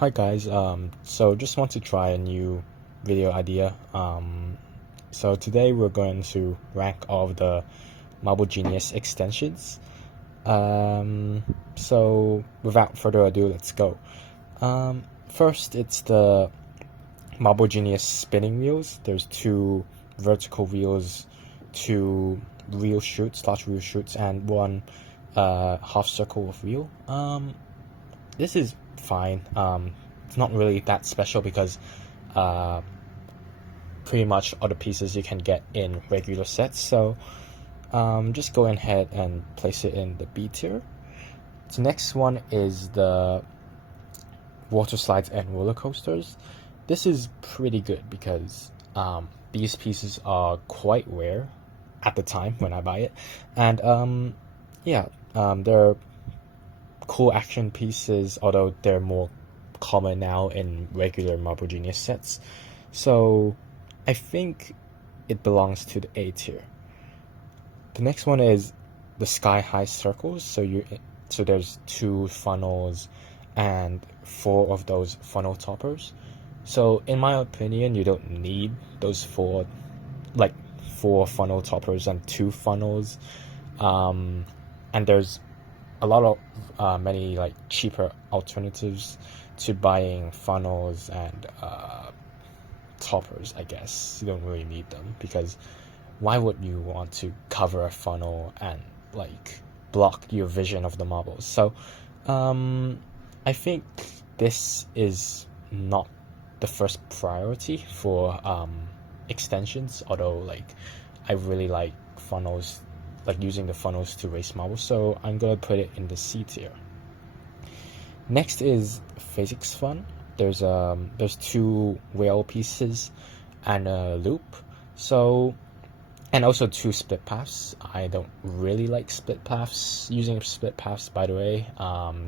Hi guys, so just want to try a new video idea. So today we're going to rank all of the Marble Genius extensions. So without further ado, let's go. First, it's the Marble Genius spinning wheels. There's two vertical wheels, two large wheel shoots, and one half circle of wheel. This is fine. It's not really that special because pretty much all the pieces you can get in regular sets. So just go ahead and place it in the B tier. The next one is the water slides and roller coasters. This is pretty good because these pieces are quite rare at the time when I buy it, and they're cool action pieces, although they're more common now in regular Marble Genius sets. So I think it belongs to the A tier. The next one is the sky high circles. So there's two funnels and four of those funnel toppers. So in my opinion, you don't need those four funnel toppers and two funnels. And there's a lot of many cheaper alternatives to buying funnels and toppers. I guess you don't really need them because why would you want to cover a funnel and block your vision of the marbles? So I think this is not the first priority for extensions, although I really like funnels, using the funnels to race marbles, so I'm gonna put it in the C tier. Next is physics fun. There's two whale pieces and a loop, and also two split paths. I don't really like split paths. Using split paths, by the way,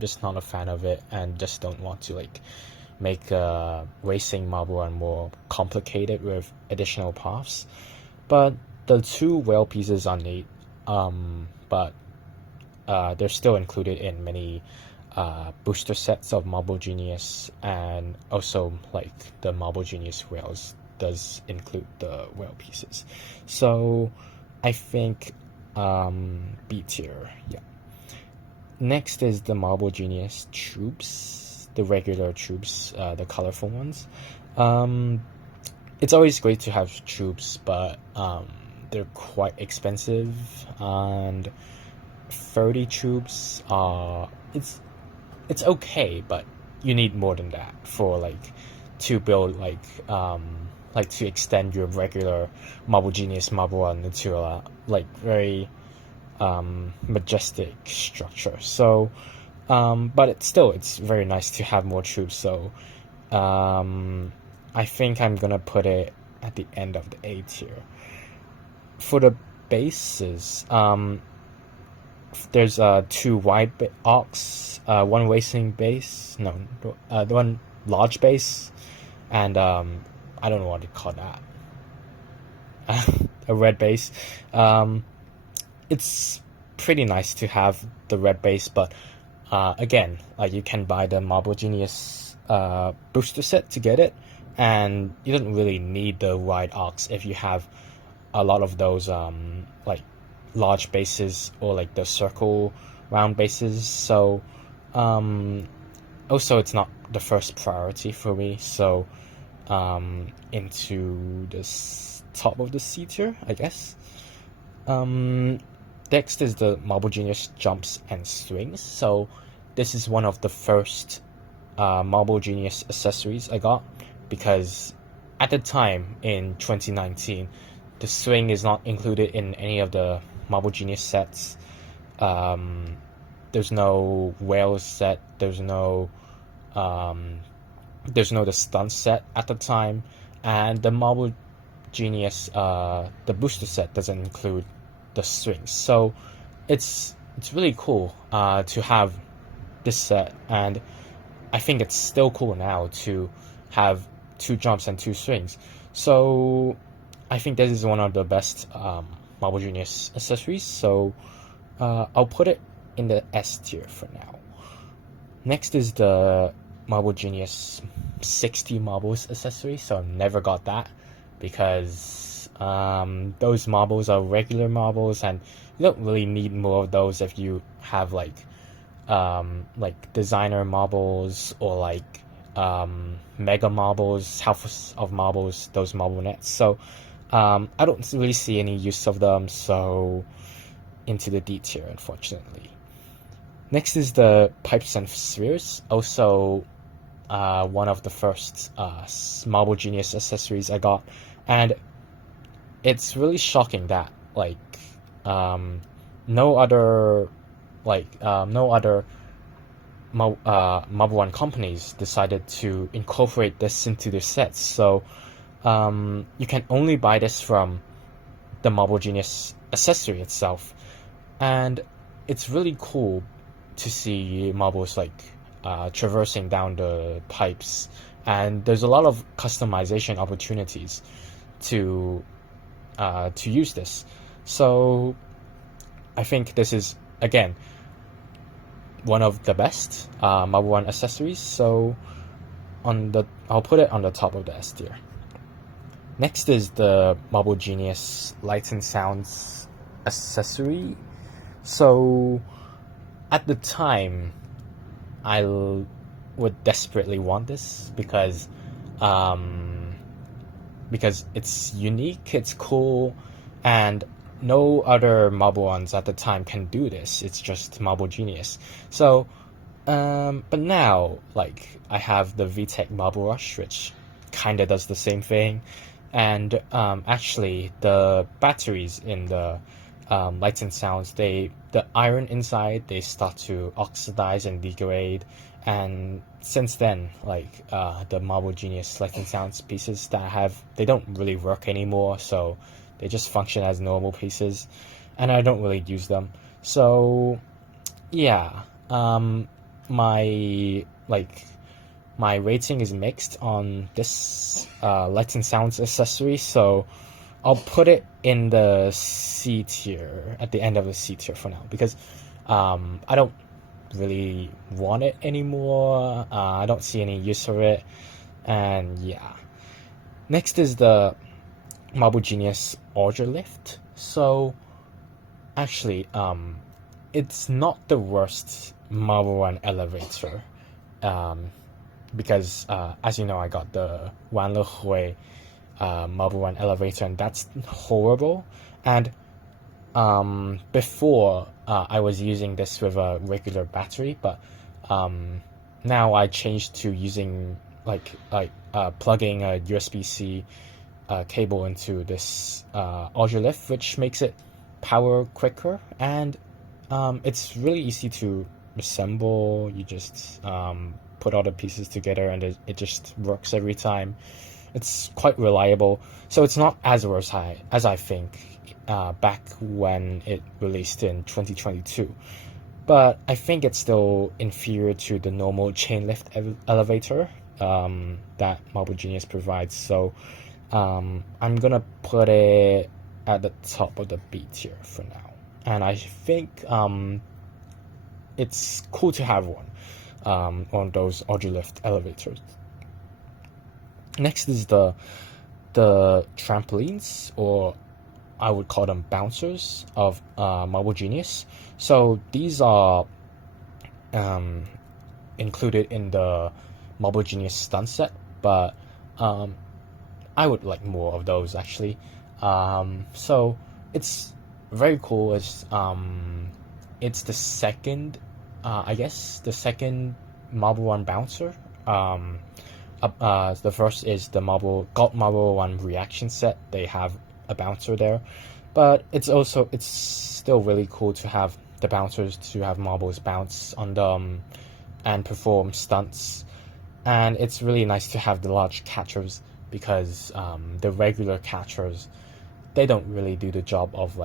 just not a fan of it, and just don't want to make a racing marble run more complicated with additional paths. But the two whale pieces are neat. But they're still included in many booster sets of Marble Genius, and also the Marble Genius whales does include the whale pieces. So I think B tier, yeah. Next is the Marble Genius tubes, the regular tubes, the colorful ones. It's always great to have tubes, but they're quite expensive, and 30 tubes are it's okay, but you need more than that for to build to extend your regular Marble Genius marble run into a very majestic structure. So but it's very nice to have more tubes, so I think I'm gonna put it at the end of the A tier. For the bases, there's two wide arcs, one racing base, the one large base, and I don't know what to call that. A red base. It's pretty nice to have the red base, but again, you can buy the Marble Genius booster set to get it, and you don't really need the wide arcs if you have a lot of those large bases or the circle round bases. So also it's not the first priority for me, so into the top of the C tier, I guess. Next is the Marble Genius jumps and swings. So this is one of the first Marble Genius accessories I got, because at the time in 2019 the swing is not included in any of the Marble Genius sets. There's no whale set, there's no the stunt set at the time, and the Marble Genius the booster set doesn't include the swings. So it's really cool to have this set, and I think it's still cool now to have two jumps and two swings. So I think this is one of the best Marble Genius accessories, so I'll put it in the S tier for now. Next is the Marble Genius 60 marbles accessory, so never got that because those marbles are regular marbles and you don't really need more of those if you have like designer marbles or like mega marbles, house of marbles, those marble nets. So I don't really see any use of them, so into the D tier, unfortunately. Next is the pipes and spheres, also one of the first Marble Genius accessories I got, and it's really shocking that like no other Marble One companies decided to incorporate this into their sets. So you can only buy this from the Marble Genius accessory itself, and it's really cool to see marbles like traversing down the pipes, and there's a lot of customization opportunities to use this. So I think this is again one of the best Marble One accessories. So I'll put it on the top of the S tier. Next is the Marble Genius Lights and Sounds accessory. So at the time, I would desperately want this because it's unique, it's cool, and no other Marble Ones at the time can do this. It's just Marble Genius. So, but now, like, I have the VTech Marble Rush, which kinda does the same thing, and actually, the batteries in the Lights and Sounds, the iron inside, they start to oxidize and degrade, and since then, like the Marble Genius Lights and Sounds pieces that I have, they don't really work anymore, so they just function as normal pieces, and I don't really use them. So yeah, my rating is mixed on this Lights and Sounds accessory, so I'll put it in the C tier, at the end of the C tier for now, because I don't really want it anymore. I don't see any use for it, and yeah. Next is the Marble Genius Order Lift. So actually, it's not the worst Marble One elevator, because as you know, I got the Wan Le Hui Marble One elevator, and that's horrible. And before I was using this with a regular battery, but now I changed to using plugging a USB-C cable into this audio lift, which makes it power quicker, and it's really easy to assemble. You just put all the pieces together, and it just works every time. It's quite reliable, so it's not as worse as I think back when it released in 2022. But I think it's still inferior to the normal chain lift elevator that Marble Genius provides. So I'm gonna put it at the top of the B tier for now. And I think it's cool to have one on those audio lift elevators. Next is the trampolines, or I would call them bouncers, of Marble Genius. So these are included in the Marble Genius stunt set, but I would like more of those actually. So it's very cool. It's the second, I guess, the second Marble One bouncer. The first is the Marble One reaction set. They have a bouncer there, but it's still really cool to have the bouncers, to have marbles bounce on them and perform stunts. And it's really nice to have the large catchers, because the regular catchers, they don't really do the job of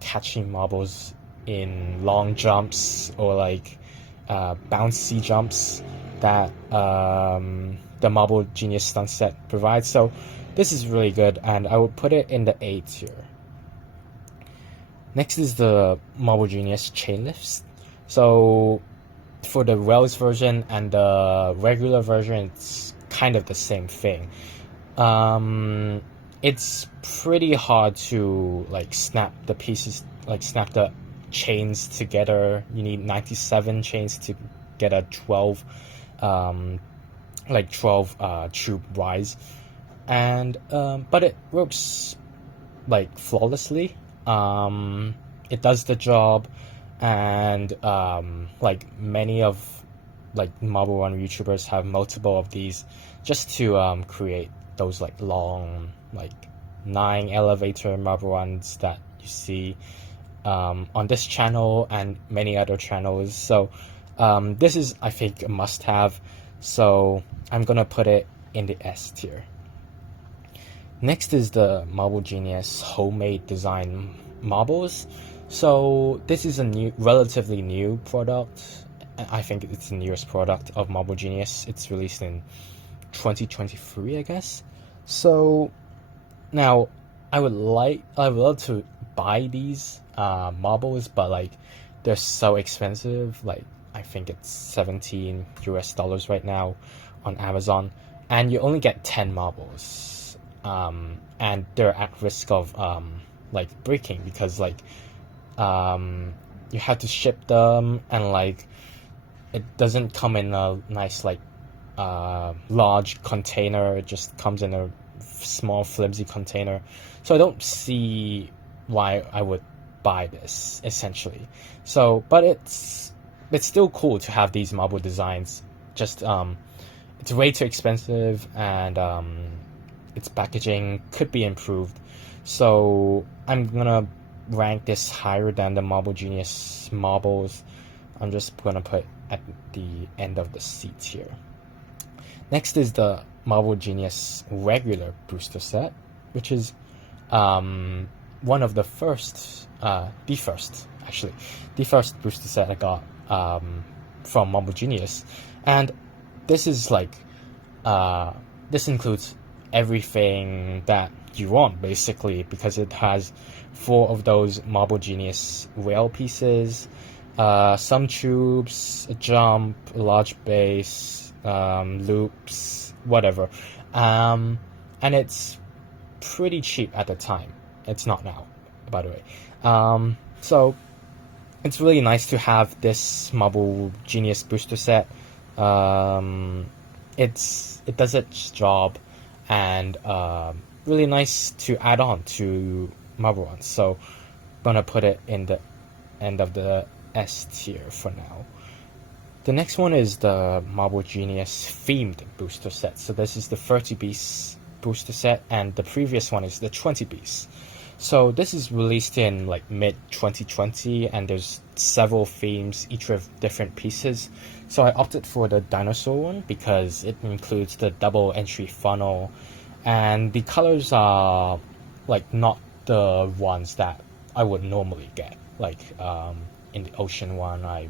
catching marbles in long jumps or bouncy jumps that the Marble Genius stunt set provides. So this is really good, and I would put it in the A tier. Next is the Marble Genius chain lifts. So for the Wells version and the regular version, it's kind of the same thing. It's pretty hard to like snap the pieces, like snap the chains together. You need 97 chains to get a 12 tube rise, and but it works like flawlessly. It does the job, and like many of like Marble Run YouTubers have multiple of these just to create those like long like 9 elevator Marble Runs that you see on this channel and many other channels. So this is, I think, a must-have. So I'm gonna put it in the S tier. Next is the Marble Genius homemade design marbles. So this is a relatively new product. I think it's the newest product of Marble Genius. It's released in 2023, I guess. So now I would love to buy these marbles, but like they're so expensive. Like I think it's $17 US right now on Amazon, and you only get 10 marbles, and they're at risk of like breaking because like you have to ship them, and like it doesn't come in a nice like large container. It just comes in a small flimsy container. So I don't see why I would buy this essentially. So but it's still cool to have these marble designs. Just it's way too expensive, and its packaging could be improved. So I'm gonna rank this higher than the Marble Genius marbles. I'm just gonna put at the end of the C tier. Next is the Marble Genius regular booster set, which is one of the first, the first booster set I got from Marble Genius, and this is like this includes everything that you want basically, because it has 4 of those Marble Genius rail pieces, some tubes, a jump, a large base, loops, whatever, and it's pretty cheap at the time. It's not now, by the way. So it's really nice to have this Marble Genius booster set. It does its job, and really nice to add on to Marble Run. So I'm gonna put it in the end of the S tier for now. The next one is the Marble Genius themed booster set. So this is the 30 Beasts booster set, and the previous one is the 20 Beasts. So this is released in like mid 2020, and there's several themes, each with different pieces. So I opted for the dinosaur one because it includes the double entry funnel, and the colors are like not the ones that I would normally get. Like in the ocean one, I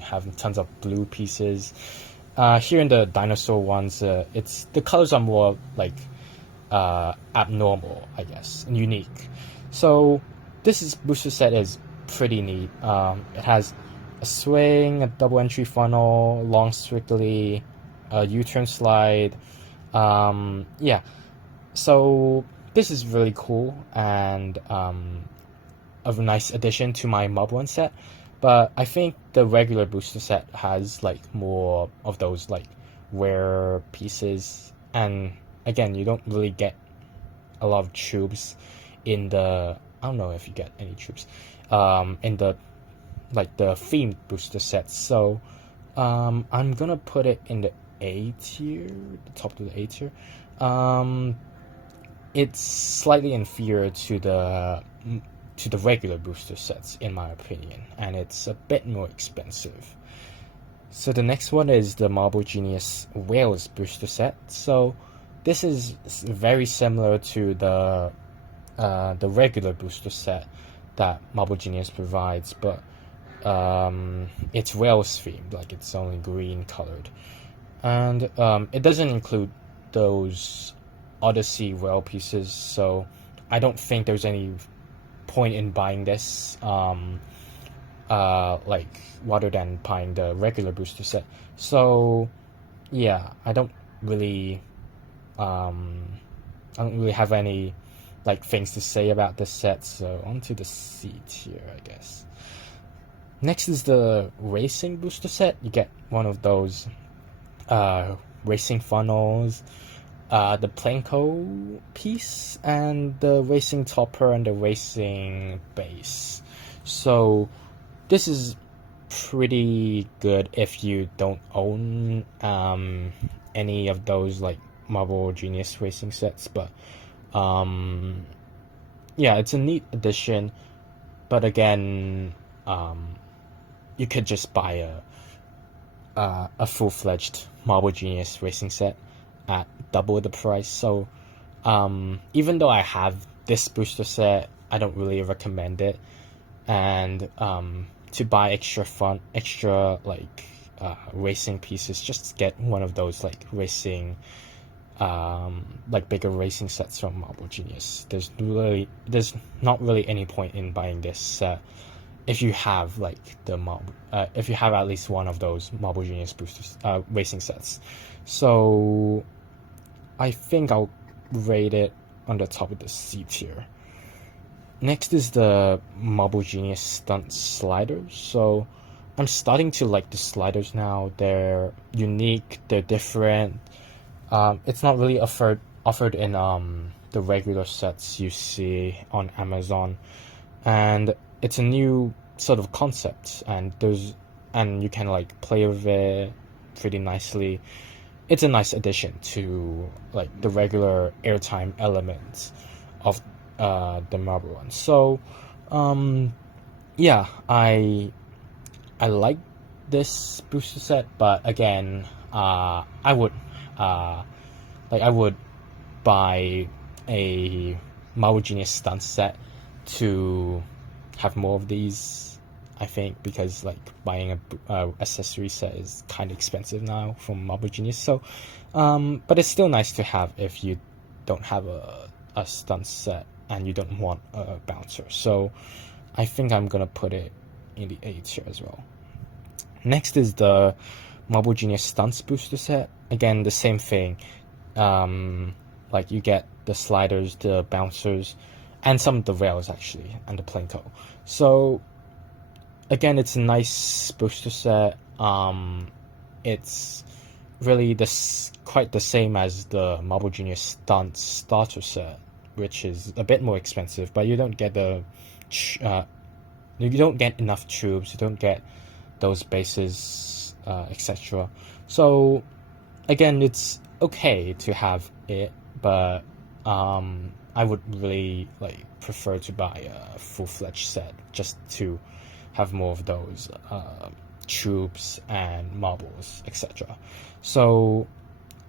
have tons of blue pieces. Here in the dinosaur ones, it's the colors are more like abnormal, I guess, and unique. So this booster set is pretty neat. It has a swing, a double entry funnel, long strictly, a U-turn slide. Yeah, so this is really cool, and a nice addition to my Marble Run set. But I think the regular booster set has like more of those like rare pieces, and again, you don't really get a lot of tubes in the, I don't know if you get any tubes in the like the themed booster sets. So I'm gonna put it in the A tier, the top of the A tier. It's slightly inferior to the regular booster sets in my opinion, and it's a bit more expensive. So the next one is the Marble Genius Whales booster set. So this is very similar to the regular booster set that Marble Genius provides, but it's whales themed, like it's only green colored, and it doesn't include those Odyssey whale pieces, so I don't think there's any point in buying this. like rather than buying the regular booster set. So yeah, really I don't really have any like things to say about this set. So onto the seat here, I guess. Next is the racing booster set. You get one of those racing funnels, the Planko piece, and the racing topper and the racing base. So this is pretty good if you don't own any of those like Marble Genius racing sets, but yeah, it's a neat addition. But again, you could just buy a full-fledged Marble Genius racing set at double the price. So even though I have this booster set, I don't really recommend it. And to buy extra like racing pieces, just get one of those like racing like bigger racing sets from Marble Genius. There's not really any point in buying this set if you have like if you have at least one of those Marble Genius boosters racing sets. So I think I'll rate it on the top of the seat here. Next is the Marble Genius stunt sliders. So I'm starting to like the sliders now. They're unique, they're different. It's not really offered in the regular sets you see on Amazon, and it's a new sort of concept, and you can like play with it pretty nicely. It's a nice addition to like the regular airtime elements of the marble one. So yeah, I like this booster set, but again, I would buy a Marble Genius stunt set to have more of these, I think, because like buying a accessory set is kind of expensive now from Marble Genius. So but it's still nice to have if you don't have a stunt set and you don't want a bouncer. So I think I'm gonna put it in the 8 here as well. Next is the Marble Genius Stunts booster set. Again, the same thing. Like you get the sliders, the bouncers, and some of the rails actually, and the Planko. So again, it's a nice booster set. It's really quite the same as the Marble Genius Stunt starter set, which is a bit more expensive, but you don't get you don't get enough tubes, you don't get those bases, etc. So again, it's okay to have it, but I would really like prefer to buy a full-fledged set just to have more of those tubes and marbles, etc. So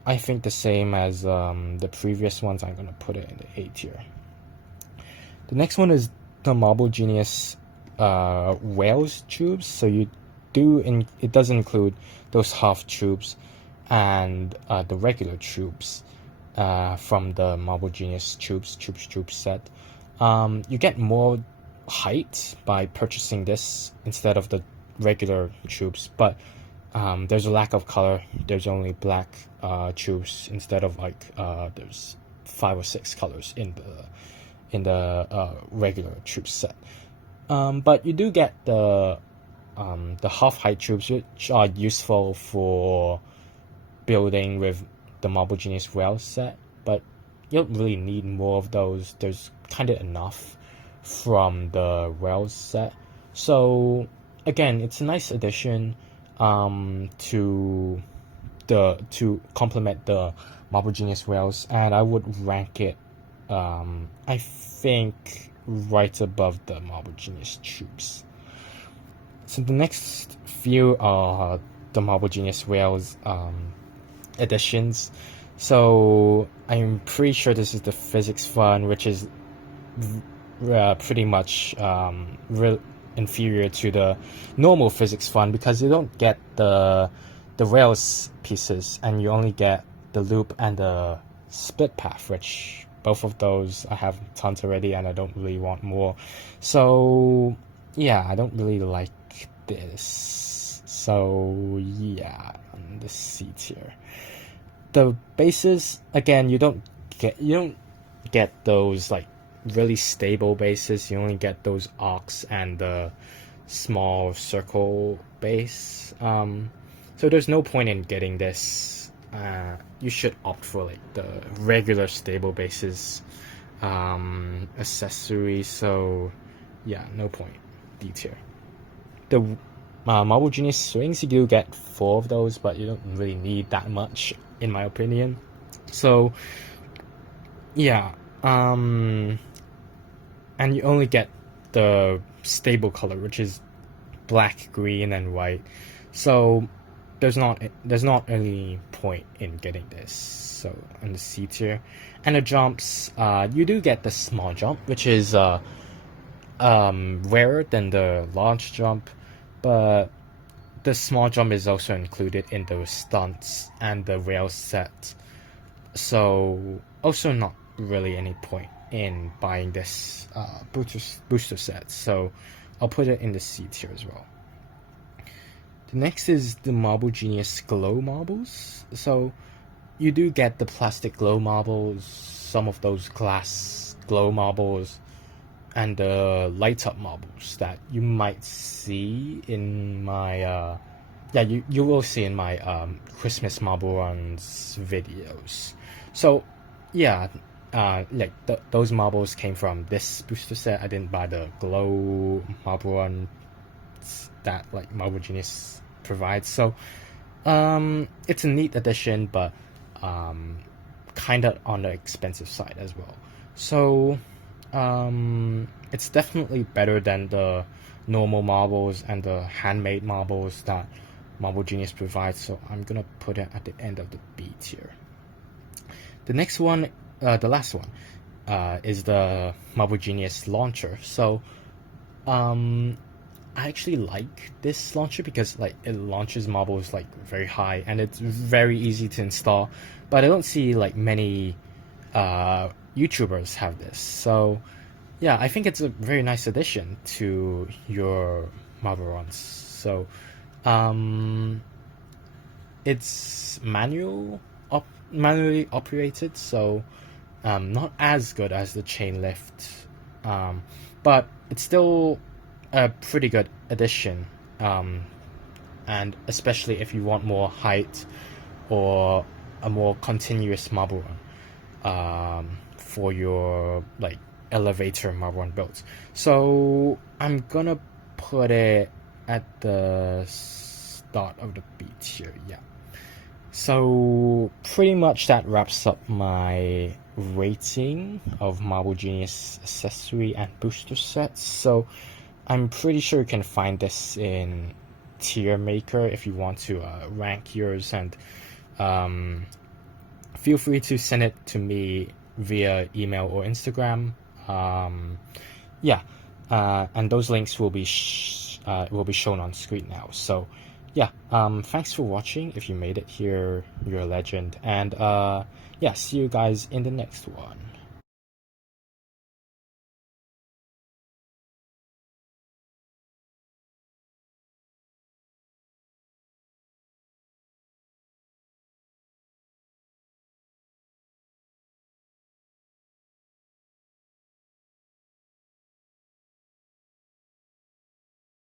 I think the same as the previous ones. I'm gonna put it in the 8 here. The next one is the Marble Genius Whales tubes. So it does include those half tubes and the regular tubes from the Marble Genius tubes set. You get more height by purchasing this instead of the regular tubes, but there's a lack of color. There's only black tubes instead of like there's 5 or 6 colors in the regular tube set. But you do get the half height tubes, which are useful for building with the Marble Genius Rail set, but you don't really need more of those. There's kind of enough from the Rail set. So again, it's a nice addition to complement the Marble Genius Rails, and I would rank it I think right above the Marble Genius tubes. So the next few are the Marble Genius Rails additions. So I'm pretty sure this is the physics fun, which is pretty much inferior to the normal physics fun, because you don't get the rails pieces and you only get the loop and the split path, which both of those I have tons already and I don't really want more. So yeah, I don't really like this. So yeah, on the C tier. The bases, again, you don't get those like really stable bases. You only get those arcs and the small circle base. So there's no point in getting this. You should opt for like the regular stable bases, accessory. So yeah, no point. D tier. The Marble Genius swings, you do get 4 of those, but you don't really need that much, in my opinion. So yeah, and you only get the stable color, which is black, green, and white. So there's not any point in getting this. So on the C tier, and the jumps, you do get the small jump, which is rarer than the large jump, but the small jump is also included in those stunts and the rail set. So also not really any point in buying this booster set. So I'll put it in the C tier as well. The next is the Marble Genius Glow Marbles. So you do get the plastic glow marbles, some of those glass glow marbles, and the light up marbles that you might see in my you will see in my Christmas marble runs videos. So yeah, those marbles came from this booster set. I didn't buy the glow marble runs that like Marble Genius provides. So it's a neat addition, but kind of on the expensive side as well. So it's definitely better than the normal marbles and the handmade marbles that Marble Genius provides, so I'm gonna put it at the end of the B tier. The next one, the last one, is the Marble Genius launcher. So I actually like this launcher because like it launches marbles like very high and it's very easy to install, but I don't see like many YouTubers have this. So yeah, I think it's a very nice addition to your marble runs. So it's manually operated, so not as good as the chain lift, but it's still a pretty good addition, and especially if you want more height or a more continuous marble run for your like elevator marble run builds. So I'm gonna put it at the start of the B tier. Yeah, so pretty much that wraps up my rating of Marble Genius accessory and booster sets. So I'm pretty sure you can find this in Tier Maker if you want to rank yours, and feel free to send it to me via email or Instagram. And those links will be shown on screen now. So yeah, thanks for watching. If you made it here, you're a legend. And see you guys in the next one.